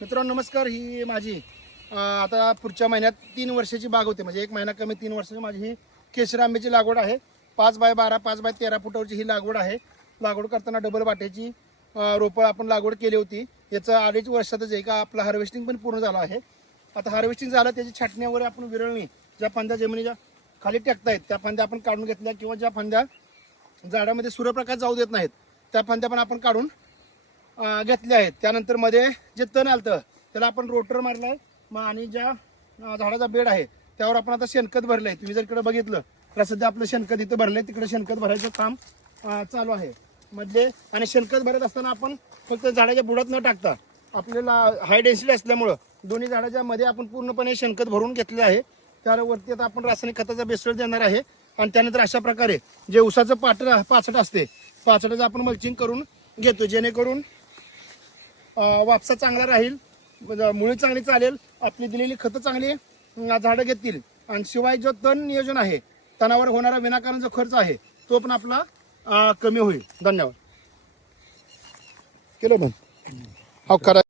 मित्रांनो नमस्कार ही माझी आता पुढच्या महिन्यात तीन वर्षाची बाग होते. म्हणजे एक महिना कमी तीन वर्षाची माझी ही केशर आंब्याची लागवड आहे. पाच बाय बारा पाच बाय तेरा फुटावरची ही लागवड आहे. लागवड करताना डबल वाट्याची रोपं आपण लागवड केली होती. याचं अडीच वर्षातच आहे का आपलं हार्वेस्टिंग पण पूर्ण झालं आहे. आता हार्वेस्टिंग झालं त्याची छाटणी वगैरे आपण विरळणी ज्या फांद्या जमिनीच्या खाली टाकतायत त्या फांद्या आपण काढून घेतल्या किंवा ज्या फांद्या झाडामध्ये सूर्यप्रकाश जाऊ देत नाहीत त्या फांद्या पण आपण काढून घेतले आहेत. त्यानंतरमध्ये जे तण आलतं त्याला आपण रोटर मारलाय. मग आणि ज्या झाडाचा बेड आहे त्यावर आपण आता शेणखत भरलंय. तुम्ही जर इकडे बघितलं तर सध्या आपलं शेणखत इथं भरलंय. तिकडे शेणखत भरायचं काम चालू आहे. मधले आणि शेणखत भरत असताना आपण फक्त झाडाच्या बुडात न टाकता आपल्याला हाय डेन्सिटी असल्यामुळं दोन्ही झाडाच्या मध्ये आपण पूर्णपणे शेणखत भरून घेतले आहे. त्यावरती आता आपण रासायनिक खताचा बेसळ देणार आहे. आणि त्यानंतर अशा प्रकारे जे उसाचं पाट पाचट असते पाचटाचं आपण मल्चिंग करून घेतो. जेणेकरून वापसा चांगला राहील. मुळे मुळी चांगली चालेल. आपली दिलेली खतं चांगली झाडं घेतील. आणि शिवाय जो तण नियोजन आहे तणावर होणारा विनाकारण जो खर्च आहे तो पण आपला कमी होईल. धन्यवाद. केलं मग. हा करा.